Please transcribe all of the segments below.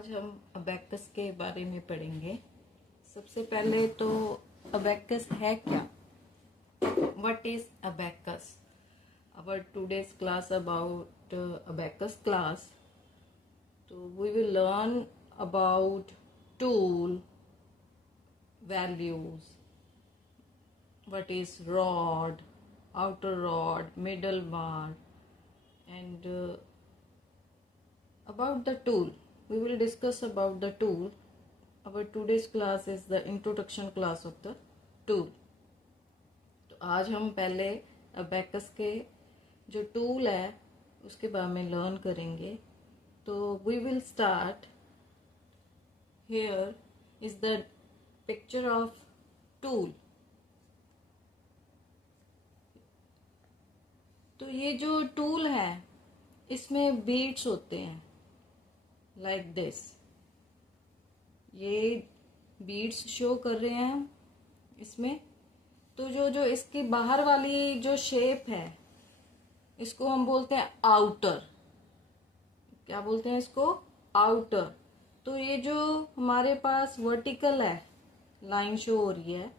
आज हम अबेकस के बारे में पढ़ेंगे। सबसे पहले तो अबेकस है क्या? What is abacus? Our today's class about abacus class. तो we will learn about tool, values, what is rod, outer rod, middle bar, and about the tool. We will discuss about the tool. Our today's class is the introduction class of the tool. तो आज हम पहले abacus के जो tool है उसके बारे में लर्न करेंगे। तो we will start. Here is the picture of tool. तो ये जो टूल है इसमें बीट्स होते हैं लाइक दिस। ये बीट्स शो कर रहे हैं हम इसमें। तो जो इसकी बाहर वाली जो शेप है इसको हम बोलते हैं आउटर। क्या बोलते हैं इसको? आउटर। तो ये जो हमारे पास वर्टिकल है लाइन शो हो रही है,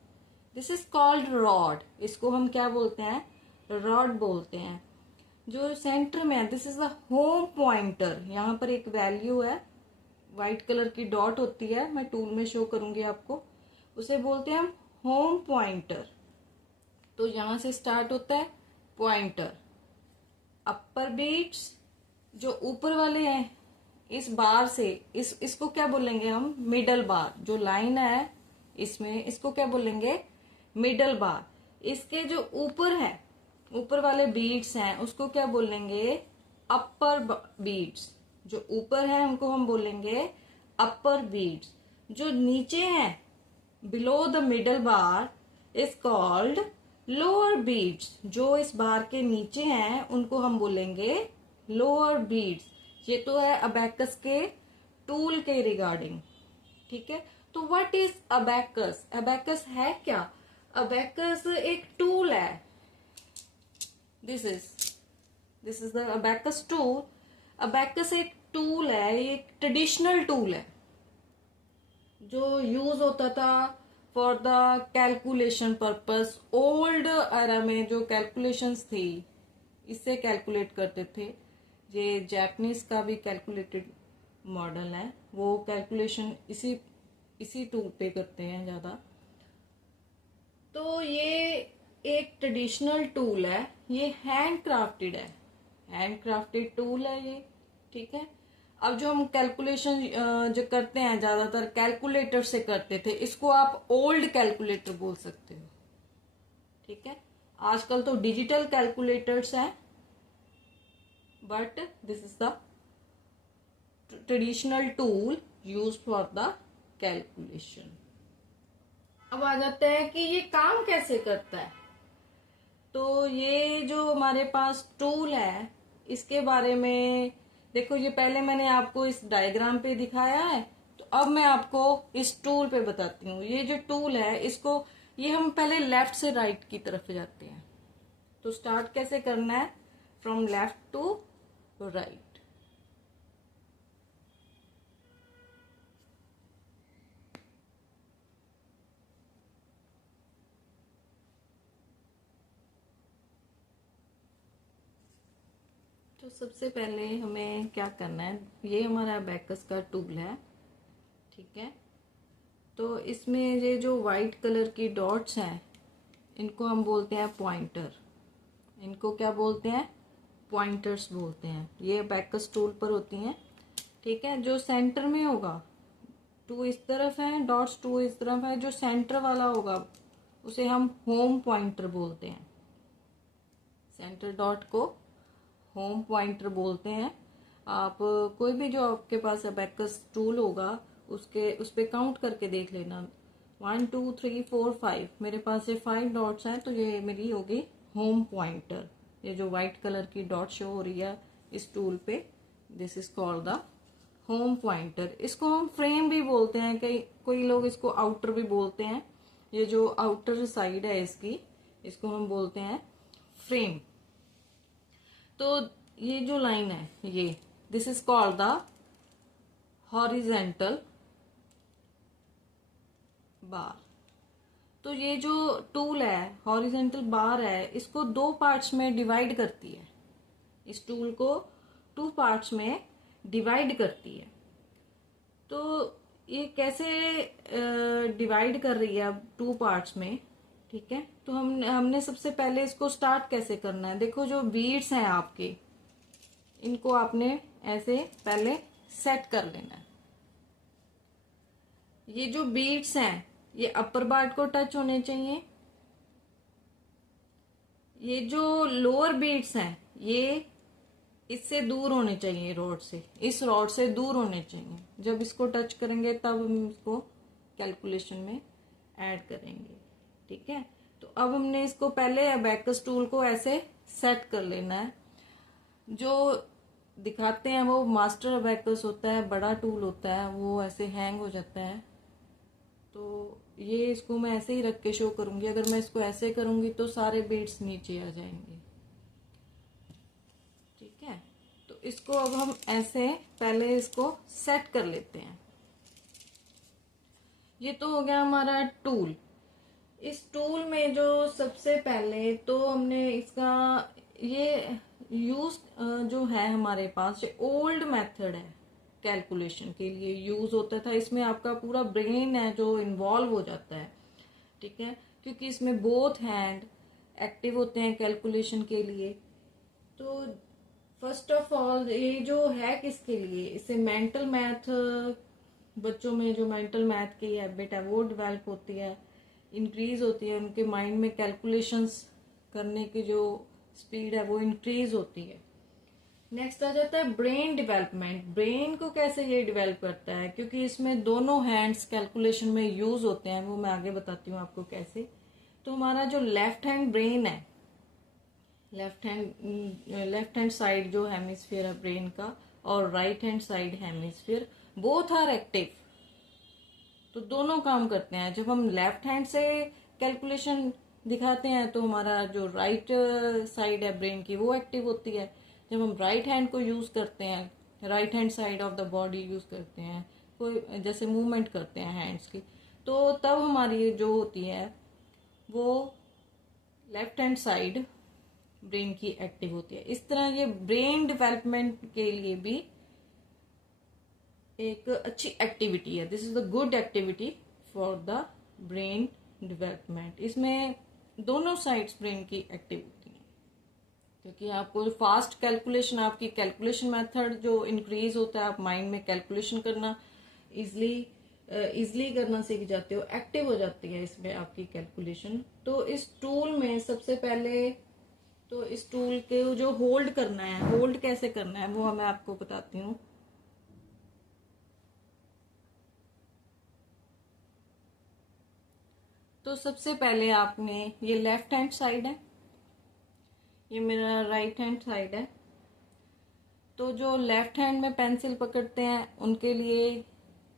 दिस इज कॉल्ड रॉड। इसको हम क्या बोलते हैं? रॉड बोलते हैं। जो सेंटर में है this is the home pointer. यहाँ पर एक वैल्यू है, व्हाइट कलर की डॉट होती है, मैं टूल में शो करूंगी आपको। उसे बोलते हैं हम होम पॉइंटर। तो यहां से स्टार्ट होता है पॉइंटर। अपर बीट्स जो ऊपर वाले हैं इस बार से इसको क्या बोलेंगे हम? मिडल बार। जो लाइन है इसमें इसको क्या बोलेंगे? मिडल बार। इसके जो ऊपर है, ऊपर वाले बीट्स हैं उसको क्या बोलेंगे? अपर बीट्स। जो ऊपर है उनको हम बोलेंगे अपर बीट्स। जो नीचे हैं below the middle bar is called lower beats. जो इस बार के नीचे हैं उनको हम बोलेंगे लोअर बीट्स। ये तो है अबेकस के टूल के रिगार्डिंग। ठीक है। तो व्हाट इज अबेकस? अबेकस है क्या? अबेकस एक टूल है। This is the abacus tool. Abacus एक टूल है, ये एक ट्रेडिशनल टूल है जो यूज होता था for the calculation purpose. Old era में जो कैलकुलेशंस थी इससे कैलकुलेट करते थे। ये जापानीज का भी कैलकुलेटेड मॉडल है, वो कैलकुलेशन इसी टूल पे करते हैं ज्यादा। तो ये एक ट्रेडिशनल टूल है, ये हैंड क्राफ्टेड है, हैंड क्राफ्टेड टूल है ये। ठीक है। अब जो हम कैलकुलेशन जो करते हैं ज्यादातर कैलकुलेटर से करते थे, इसको आप ओल्ड कैलकुलेटर बोल सकते हो। ठीक है। आजकल तो डिजिटल कैलकुलेटर्स हैं, but this is the traditional tool use for the calculation. अब आ जाते हैं कि ये काम कैसे करता है। तो ये जो हमारे पास टूल है इसके बारे में देखो। ये पहले मैंने आपको इस डायग्राम पे दिखाया है, तो अब मैं आपको इस टूल पे बताती हूँ। ये जो टूल है इसको ये हम पहले लेफ्ट से राइट की तरफ जाते हैं। तो स्टार्ट कैसे करना है? From left to right. तो सबसे पहले हमें क्या करना है, ये हमारा अबेकस का टूल है। ठीक है। तो इसमें ये जो व्हाइट कलर की डॉट्स हैं इनको हम बोलते हैं पॉइंटर। इनको क्या बोलते हैं? पॉइंटर्स बोलते हैं। ये अबेकस टूल पर होती हैं। ठीक है। जो सेंटर में होगा, टू इस तरफ है, डॉट्स टू इस तरफ है, जो सेंटर वाला होगा उसे हम होम पॉइंटर बोलते हैं। सेंटर डॉट को होम पॉइंटर बोलते हैं। आप कोई भी जो आपके पास अबेकस टूल होगा उस पे काउंट करके देख लेना। 1 2 3 4 5। मेरे पास ये 5 डॉट्स हैं, तो ये मेरी होगी होम पॉइंटर। ये जो व्हाइट कलर की डॉट शो हो रही है इस टूल पे, this is called the home pointer. इसको हम फ्रेम भी बोलते हैं, कोई लोग इसको आउटर भी बोलते हैं। ये जो आउटर साइड है इसको हम बोलते हैं फ्रेम। तो ये जो लाइन है ये this is called the horizontal बार। तो ये जो टूल है, हॉरिजेंटल बार है, इसको 2 पार्ट्स में डिवाइड करती है। इस टूल को 2 पार्ट्स में डिवाइड करती है। तो ये कैसे डिवाइड कर रही है अब 2 पार्ट्स में, ठीक है। तो हमने सबसे पहले इसको स्टार्ट कैसे करना है। देखो जो बीड्स हैं आपके, इनको आपने ऐसे पहले सेट कर लेना है। ये जो बीड्स हैं ये अपर पार्ट को टच होने चाहिए। ये जो लोअर बीड्स हैं ये इससे दूर होने चाहिए, रॉड से, इस रॉड से दूर होने चाहिए। जब इसको टच करेंगे तब हम इसको कैलकुलेशन में ऐड करेंगे, ठीक है। तो अब हमने इसको पहले अबेकस टूल को ऐसे सेट कर लेना है। जो दिखाते हैं वो मास्टर अबेकस होता है, बड़ा टूल होता है, वो ऐसे हैंग हो जाता है। तो ये इसको मैं ऐसे ही रख के शो करूंगी। अगर मैं इसको ऐसे करूंगी तो सारे बीड्स नीचे आ जाएंगे, ठीक है। तो इसको अब हम ऐसे पहले इसको सेट कर लेते हैं। ये तो हो गया हमारा टूल। इस टूल में जो सबसे पहले तो हमने इसका ये यूज जो है हमारे पास, ये ओल्ड मेथड है, कैलकुलेशन के लिए यूज होता था। इसमें आपका पूरा ब्रेन है जो इन्वॉल्व हो जाता है, ठीक है, क्योंकि इसमें बोथ हैंड एक्टिव होते हैं कैलकुलेशन के लिए। तो फर्स्ट ऑफ ऑल ये जो है किसके लिए, इससे मेंटल मैथ, बच्चों में जो मेंटल मैथ की हैबिट है वो डेवलप होती है, इंक्रीज होती है। उनके माइंड में कैलकुलेशंस करने की जो स्पीड है वो इंक्रीज होती है। नेक्स्ट आ जाता है ब्रेन डेवलपमेंट। ब्रेन को कैसे ये डेवलप करता है, क्योंकि इसमें दोनों हैंड्स कैलकुलेशन में यूज होते हैं, वो मैं आगे बताती हूँ आपको कैसे। तो हमारा जो लेफ्ट हैंड ब्रेन है, लेफ्ट हैंड साइड जो हेमिस्फीयर है ब्रेन का, और right hand side hemisphere, both are active. तो दोनों काम करते हैं। जब हम लेफ्ट हैंड से कैलकुलेशन दिखाते हैं तो हमारा जो राइट साइड है ब्रेन की वो एक्टिव होती है। जब हम राइट हैंड को यूज करते हैं, right hand side of the body use करते हैं, कोई जैसे मूवमेंट करते हैं हैंड्स की, तो तब हमारी जो होती है वो लेफ्ट हैंड साइड ब्रेन की एक्टिव होती है। इस तरह ये ब्रेन डेवलपमेंट के लिए भी एक अच्छी एक्टिविटी है। This is the good activity for the brain development. इसमें दोनों साइड्स ब्रेन की एक्टिव होती हैं, क्योंकि आपको फास्ट कैलकुलेशन, आपकी कैलकुलेशन मेथड जो इंक्रीज होता है, आप माइंड में कैलकुलेशन करना इजली करना सीख जाते हो, एक्टिव हो जाती है इसमें आपकी कैलकुलेशन। तो इस टूल में सबसे पहले तो इस टूल के जो होल्ड करना है, होल्ड कैसे करना है वो मैं आपको बताती हूँ। तो सबसे पहले आपने, ये लेफ्ट हैंड साइड है, ये मेरा राइट हैंड साइड है। तो जो लेफ्ट हैंड में पेंसिल पकड़ते हैं उनके लिए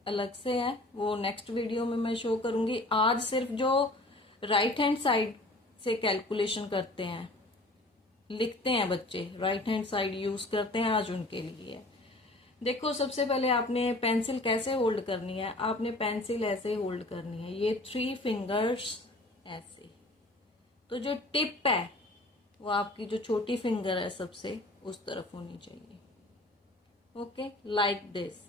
अलग से है, वो नेक्स्ट वीडियो में मैं शो करूंगी। आज सिर्फ जो राइट हैंड साइड से कैलकुलेशन करते हैं, लिखते हैं बच्चे, राइट हैंड साइड यूज करते हैं, आज उनके लिए है। देखो सबसे पहले आपने पेंसिल कैसे होल्ड करनी है। आपने पेंसिल ऐसे होल्ड करनी है, ये 3 फिंगर्स ऐसे। तो जो टिप है वो आपकी जो छोटी फिंगर है सबसे उस तरफ होनी चाहिए, ओके, लाइक दिस।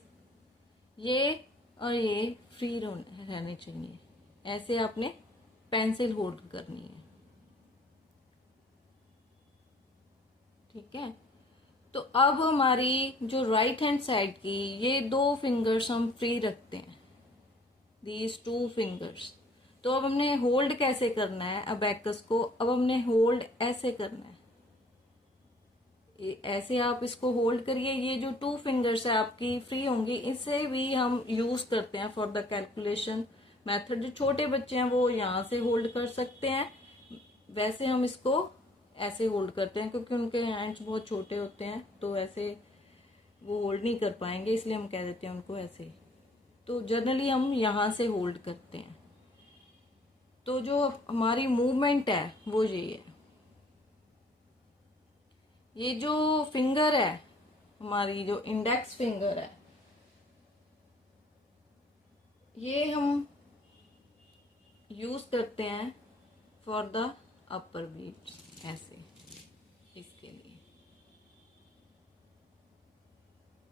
ये और ये फ्री रहने चाहिए, ऐसे आपने पेंसिल होल्ड करनी है, ठीक है। तो अब हमारी जो राइट हैंड साइड की ये 2 फिंगर्स हम फ्री रखते हैं, दीज 2 फिंगर्स। तो अब हमने होल्ड कैसे करना है अबेकस को, अब हमने होल्ड ऐसे करना है, ऐसे आप इसको होल्ड करिए। ये जो 2 फिंगर्स है आपकी फ्री होंगी, इससे भी हम यूज करते हैं फॉर द कैलकुलेशन मेथड। जो छोटे बच्चे हैं वो यहाँ से होल्ड कर सकते हैं, वैसे हम इसको ऐसे होल्ड करते हैं, क्योंकि उनके हैंड्स बहुत छोटे होते हैं तो ऐसे वो होल्ड नहीं कर पाएंगे, इसलिए हम कह देते हैं उनको ऐसे। तो जनरली हम यहाँ से होल्ड करते हैं। तो जो हमारी मूवमेंट है वो ये है। ये जो फिंगर है हमारी, जो इंडेक्स फिंगर है, ये हम यूज करते हैं फॉर द अपर बीट, ऐसे इसके लिए।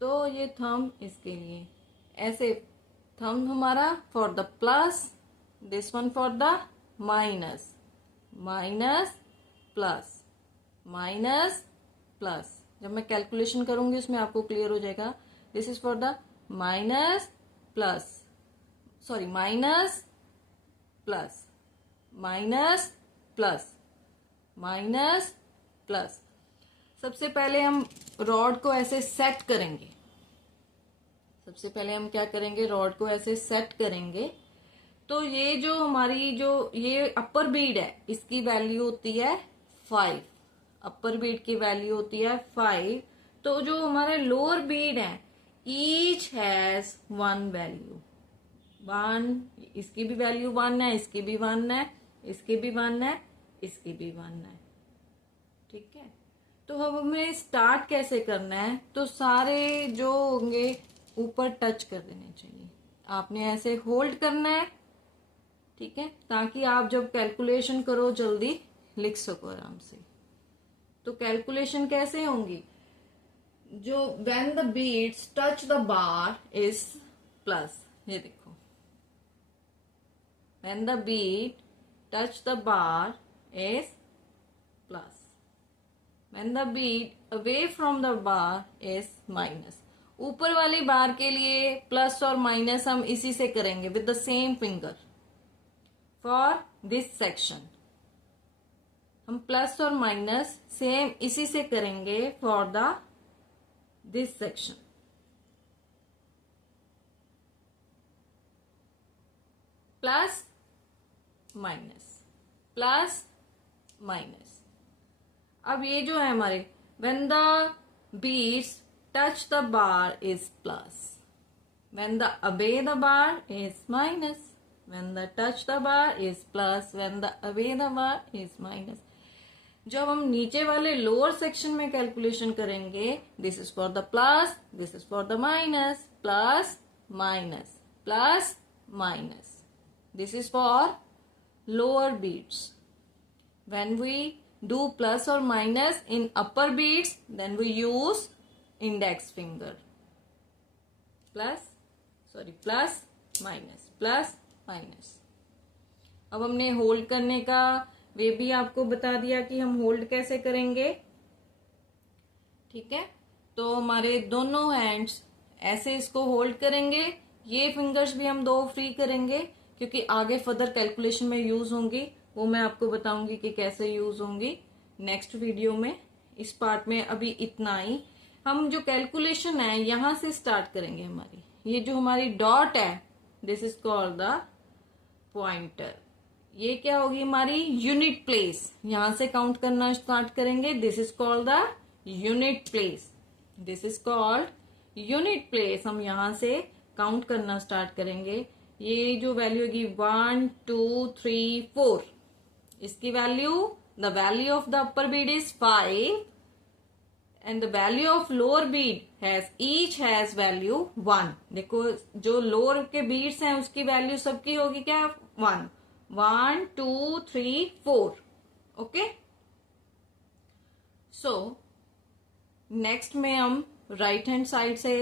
तो ये थंब इसके लिए, ऐसे थंब हमारा for the plus, this one for the minus, minus plus, minus plus. जब मैं कैलकुलेशन करूंगी उसमें आपको क्लियर हो जाएगा। This is for the minus plus, sorry minus plus, minus plus, minus plus. सबसे पहले हम रॉड को ऐसे सेट करेंगे। सबसे पहले हम क्या करेंगे, रॉड को ऐसे सेट करेंगे। तो ये जो हमारी जो ये अपर बीड है, इसकी वैल्यू होती है 5। अपर बीड की वैल्यू होती है 5। तो जो हमारे लोअर बीड है, ईच हैज 1 वैल्यू। 1, इसकी भी वैल्यू 1 है, इसकी भी 1 है, इसकी भी 1 है, इसकी भी 1 है। ठीक है। तो अब हमें स्टार्ट कैसे करना है, तो सारे जो होंगे ऊपर टच कर देने चाहिए। आपने ऐसे होल्ड करना है, ठीक है, ताकि आप जब कैलकुलेशन करो जल्दी लिख सको आराम से। तो कैलकुलेशन कैसे होंगी, जो when the beats touch the bar is plus, ये देखो, when the beat touch the bar is plus, when the beat away from the bar is minus। ऊपर वाली बार के लिए प्लस और माइनस हम इसी से करेंगे with the same finger. For this section हम प्लस और माइनस सेम इसी से करेंगे for the this section. Plus minus, plus minus. अब ये जो है हमारे when the beats touch the bar is plus, when the away the bar is minus, when the touch the bar is plus, when the away the bar is minus। जब हम नीचे वाले lower section में calculation करेंगे, this is for the plus, this is for the minus, plus minus, plus minus. This is for lower beats. When we do plus or minus in upper beats, then we use index finger. Plus minus, plus minus। अब हमने hold करने का वे भी आपको बता दिया कि हम होल्ड कैसे करेंगे। ठीक है, तो हमारे दोनों हैंड्स ऐसे इसको होल्ड करेंगे। ये फिंगर्स भी हम 2 फ्री करेंगे, क्योंकि आगे फर्दर कैलकुलेशन में यूज होंगी। वो मैं आपको बताऊंगी कि कैसे यूज होंगी नेक्स्ट वीडियो में। इस पार्ट में अभी इतना ही। हम जो कैलकुलेशन है यहां से स्टार्ट करेंगे। हमारी ये जो हमारी डॉट है, this is called the pointer. ये क्या होगी, हमारी यूनिट प्लेस। यहां से काउंट करना स्टार्ट करेंगे। This is called the unit place, this is called unit place. हम यहां से काउंट करना स्टार्ट करेंगे। ये जो वैल्यू होगी 1 2 3 4, इसकी value, the value of the upper Beed is 5 and the value of lower Beed has each has value 1। देखो जो लोअर के बीड्स हैं उसकी वैल्यू सबकी होगी क्या, 1 1 2 3 4। ओके, सो नेक्स्ट में हम राइट हैंड साइड से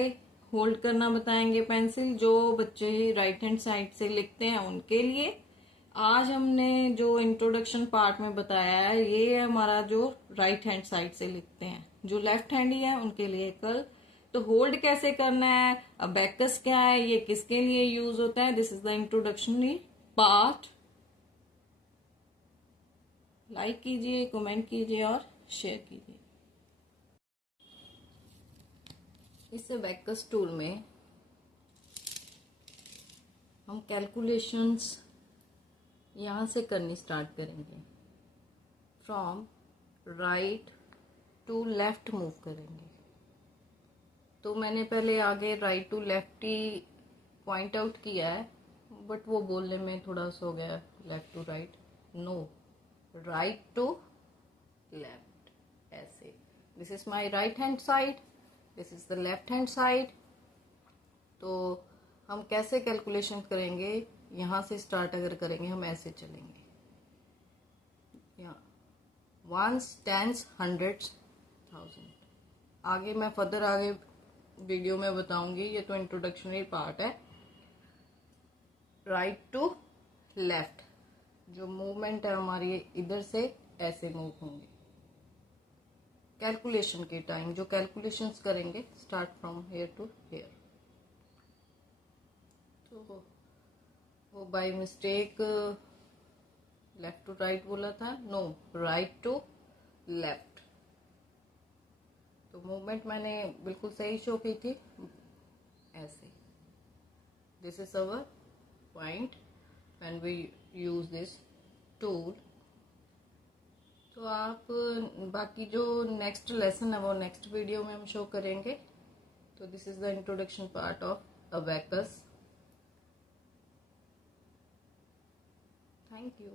होल्ड करना बताएंगे पेंसिल। जो बच्चे राइट हैंड साइड से लिखते हैं उनके लिए आज हमने जो इंट्रोडक्शन पार्ट में बताया है, ये है हमारा जो राइट हैंड साइड से लिखते हैं। जो लेफ्ट हैंड ही है उनके लिए कल। तो होल्ड कैसे करना है, अबैकस क्या है, ये किसके लिए यूज होता है, this is the introductory part. Like कीजिए, कमेंट कीजिए और शेयर कीजिए। इस अबैकस टूल में हम कैलकुलेशंस यहां से करनी स्टार्ट करेंगे। From right to left move करेंगे। तो मैंने पहले आगे राइट टू लेफ्ट ही पॉइंट आउट किया है, बट वो बोलने में थोड़ा सा हो गया left to right. No, right to left, ऐसे। This is my right hand side, this is the left hand side. तो हम कैसे कैलकुलेशन करेंगे, यहाँ से स्टार्ट अगर करेंगे हम ऐसे चलेंगे, यहाँ वंस, टेंस, हंड्रेड्स, थाउजेंड। आगे मैं फर्दर आगे वीडियो में बताऊंगी, ये तो इंट्रोडक्शनरी पार्ट है। राइट टू लेफ्ट जो मूवमेंट है हमारी, इधर से ऐसे मूव होंगे। कैलकुलेशन के टाइम जो कैलकुलेशंस करेंगे, start from here to here. तो वो by mistake left to right बोला था, नो, राइट टू लेफ्ट। तो मूवमेंट मैंने बिल्कुल सही शो की थी, ऐसे। This is our point when we use this tool. तो आप बाकी जो नेक्स्ट लेसन है वो नेक्स्ट वीडियो में हम शो करेंगे। तो this is the introduction part of abacus. Thank you.